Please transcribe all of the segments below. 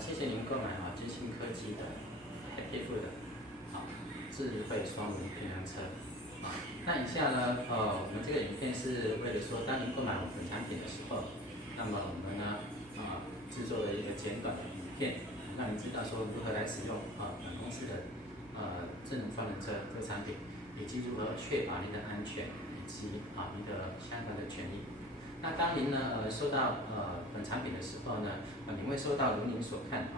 谢谢您购买金星科技的 Happy Food 智慧双轮平衡车那以下呢，我们这个影片是为了说，当您购买我们产品的时候，那么我们呢制作了一个简短的影片，让您知道说如何来使用本公司的智能双轮车这个产品，以及如何确保您的安全以及您的相关的权益。那当您呢收到本产品的时候呢，您会收到如您所看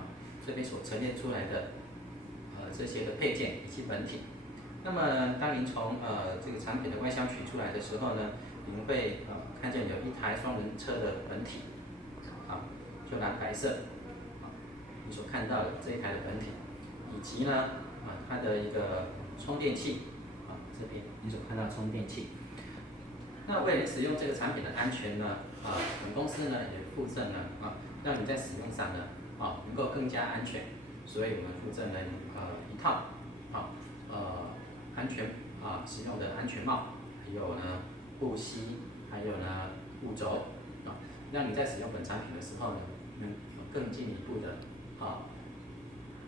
这边所陈列出来的这些的配件以及本体。那么当您从这个产品的外箱取出来的时候呢，您会看见有一台双轮车的本体，就蓝白色，你所看到的这一台的本体，以及呢它的一个充电器，这边你所看到充电器。那为了使用这个产品的安全呢，本公司呢也附赠了让你在使用上呢能够更加安全，所以我们附赠了一套安全使用的安全帽，还有呢护膝，还有呢护肘让你在使用本产品的时候呢，能有更进一步的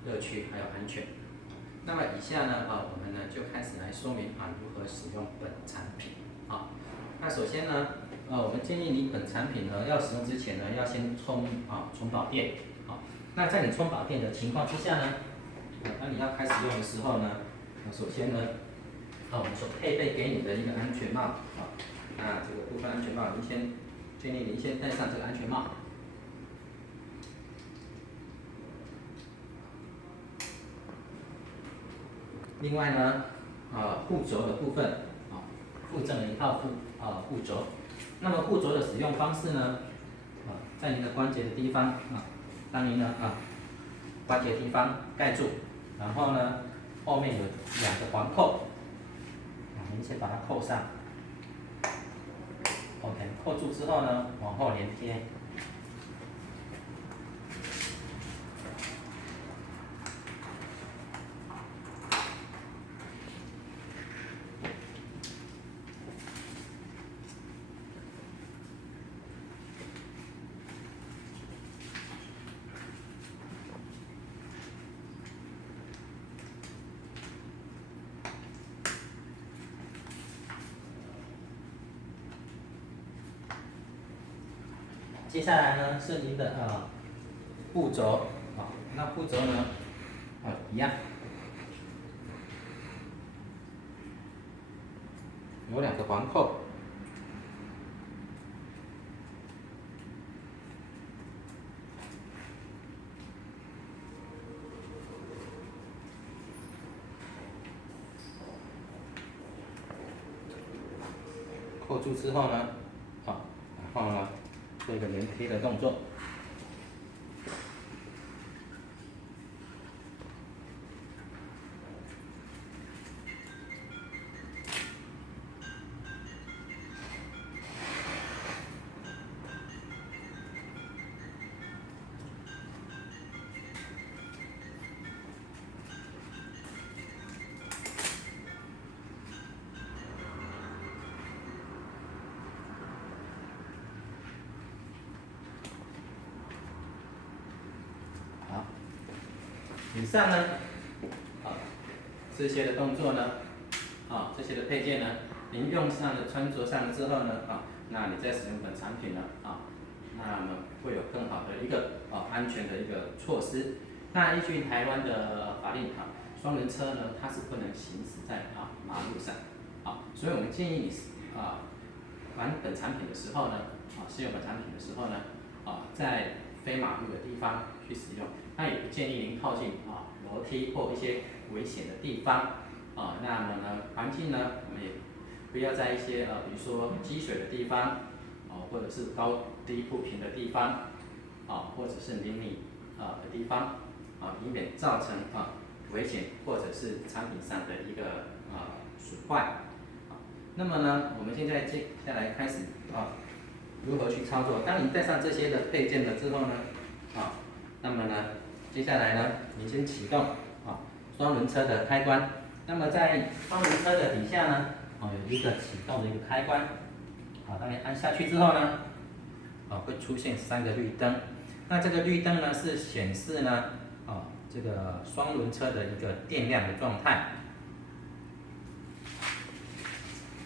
乐趣还有安全。那么以下呢我们呢就开始来说明如何使用本产品那首先呢，我们建议你本产品呢要使用之前呢，要先充饱电那在你充饱电的情况之下呢，当你要开始用的时候呢，首先呢，我们所配备给你的一个安全帽那这个部分安全帽，建议您先戴上这个安全帽。另外呢，护肘的部分附赠了一套护肘。那么护肘的使用方式呢，在您的关节的地方当您呢关节地方盖住，然后呢后面有两个环扣，您先把它扣上。OK， 扣住之后呢，往后连贴。接下来呢是您的护肘那护肘呢一样，有两个环扣。扣住之后呢，然后呢做一个连贴的动作。以上呢，这些的动作呢，这些的配件呢，您用上了穿着上了之后呢，那你在使用本产品呢，那么会有更好的一个安全的一个措施。那依据台湾的法令双轮车呢，它是不能行驶在马路上所以我们建议你玩本产品的时候呢，使用本产品的时候呢，在非马路的地方去使用。那也不建议您靠近楼梯或一些危险的地方那么呢，环境呢，我们也不要在一些比如说积水的地方或者是高低不平的地方或者是淋漓的地方以免造成危险或者是产品上的一个损坏那么呢，我们现在接下来开始如何去操作。当你带上这些的配件了之后呢，那么呢，接下来呢，你先启动双轮车的开关。那么在双轮车的底下呢，有一个启动的一个开关。当你按下去之后呢，会出现3个绿灯。那这个绿灯呢是显示呢，这个双轮车的一个电量的状态。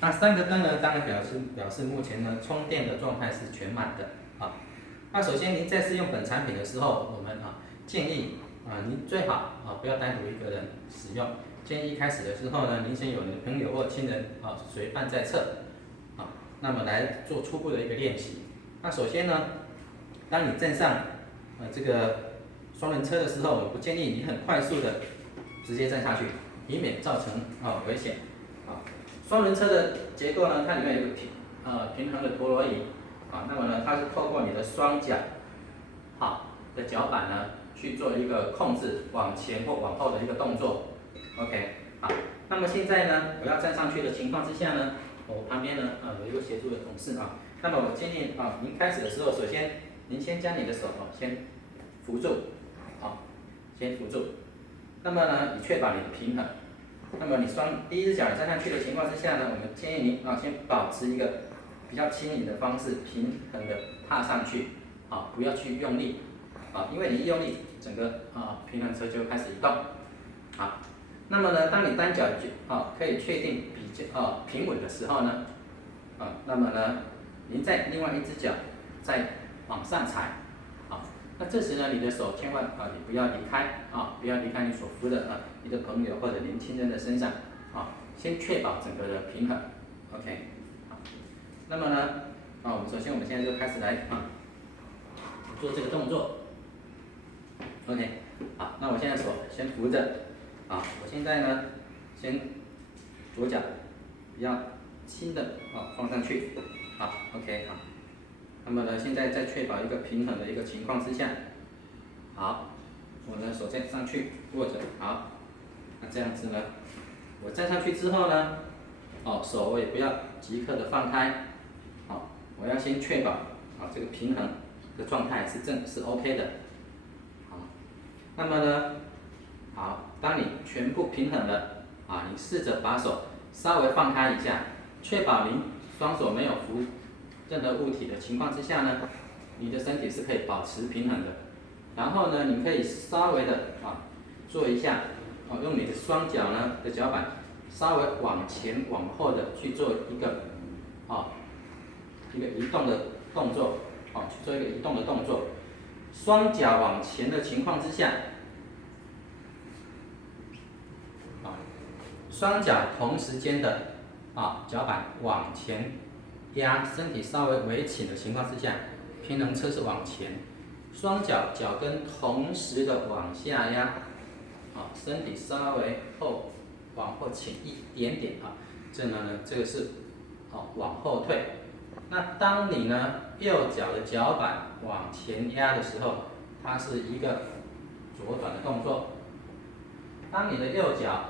那3个灯呢，当然表示目前呢充电的状态是全满的啊。那首先您在试用本产品的时候，我们建议您最好不要单独一个人使用，建议一开始的时候呢，您先有你的朋友或亲人随伴在侧那么来做初步的一个练习。那首先呢，当你站上这个双轮车的时候，我不建议你很快速的直接站下去，以免造成危险。双轮车的结构呢，它里面有个平衡的陀螺仪那么呢，它是透过你的双脚的脚板呢去做一个控制往前或往后的一个动作。OK， 好，那么现在呢，我要站上去的情况之下呢，我旁边呢有一个协助的同事那么我建议您开始的时候，首先您先将你的手先扶住，先扶住。那么呢，以确保你的平衡。那么你第一只脚站上去的情况之下呢，我们建议您先保持一个比较轻盈的方式，平衡的踏上去，不要去用力，因为你一用力，整个平衡车就开始移动。好，那么呢，当你单脚可以确定比较平稳的时候呢，那么呢，您在另外一只脚再往上踩，那这时呢，你的手千万你不要离开不要离开你所扶的你的朋友或者您亲人的身上先确保整个的平衡。OK， 好，那么呢首先我们现在就开始来做这个动作。OK， 好，那我现在手先扶着我现在呢先左脚比较轻的放上去。好 ，OK， 好。那么呢，现在在确保一个平衡的一个情况之下，好，我的手再上去握着，好，那这样子呢，我站上去之后呢，手我也不要即刻的放开，我要先确保这个平衡的状态是 OK 的，好，那么呢，好，当你全部平衡了，你试着把手稍微放开一下，确保您双手没有扶任何物体的情况之下呢，你的身体是可以保持平衡的。然后呢，你可以稍微的做一下，用你的双脚呢的脚板稍微往前往后的去做一个移动的动作，去做一个移动的动作。双脚往前的情况之下，双脚同时间的脚板往前压，身体稍微微倾的情况之下，平衡车是往前，双脚脚跟同时的往下压，身体稍微往后倾一点点这个是往后退。那当你呢右脚的脚板往前压的时候，它是一个左转的动作。当你的右脚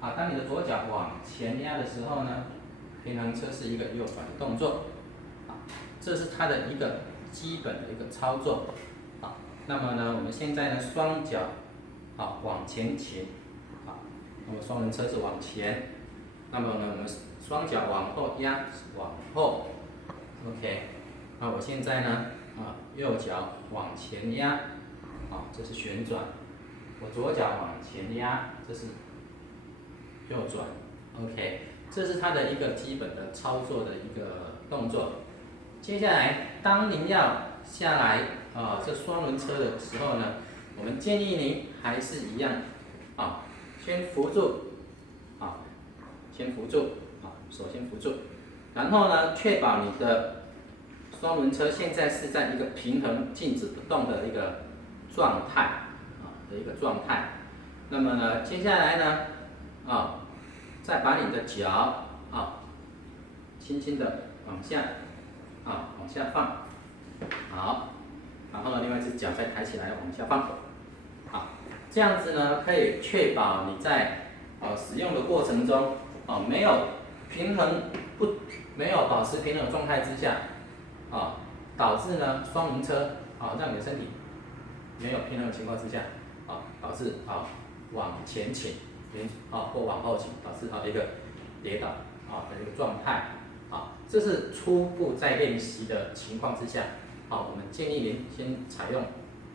当你的左脚往前压的时候呢，平衡车是一个右转的动作，这是它的一个基本的一个操作。那么呢，我们现在呢双脚往前倾，那么双轮车是往前，那么呢我们双脚往后压，往后 ，OK， 那我现在呢右脚往前压，这是旋转，我左脚往前压，这是右转 ，OK， 这是它的一个基本的操作的一个动作。接下来，当您要下来这双轮车的时候呢，我们建议您还是一样先扶住先扶住手先扶住，然后呢，确保你的双轮车现在是在一个平衡、静止不动的一个状态那么呢，接下来呢再把你的脚轻轻的往下放，好，然后呢，另外一只脚再抬起来往下放，好，这样子呢可以确保你在使用的过程中没有保持平衡的状态之下导致呢双轮车让你的身体没有平衡的情况之下导致往前倾或往后倾，导致一个跌倒的一个状态这是初步在练习的情况之下我们建议您先采用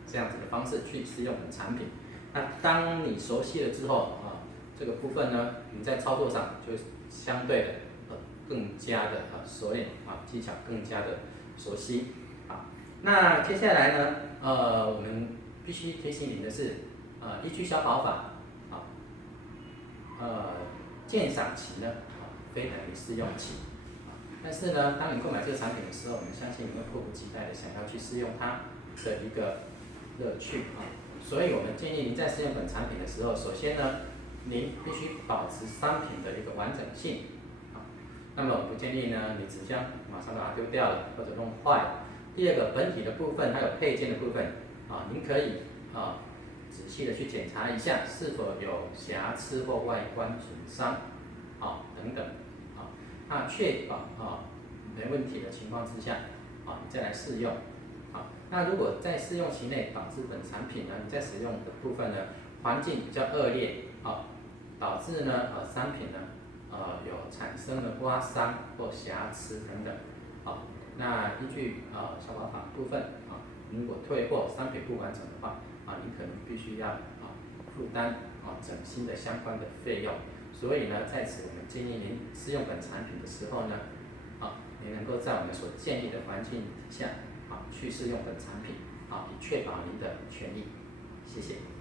这样子的方式去试用本产品。那当你熟悉了之后这个部分呢，你在操作上就相对的更加的熟练技巧更加的熟悉那接下来呢，我们必须提醒您的是，依据消保法鉴赏期呢非等于试用期但是呢，当你购买这个产品的时候，我们相信你会迫不及待的想要去试用它的一个乐趣所以我们建议您在试用本产品的时候，首先呢，您必须保持商品的一个完整性那么我不建议呢，你纸箱马上把它丢掉了或者弄坏了。第二个，本体的部分还有配件的部分您可以仔细的去检查一下是否有瑕疵或外观损伤等等那确保没问题的情况之下你再来试用那如果在试用期内导致本产品呢，你在使用的部分呢，环境比较恶劣导致呢商品呢有产生了刮伤或瑕疵等等那依据消保法部分如果退货商品不完整的话你可能必须要负担整新的相关的费用。所以呢，在此我们建议您试用本产品的时候呢，也能够在我们所建议的环境底下去试用本产品以确保您的权益。谢谢。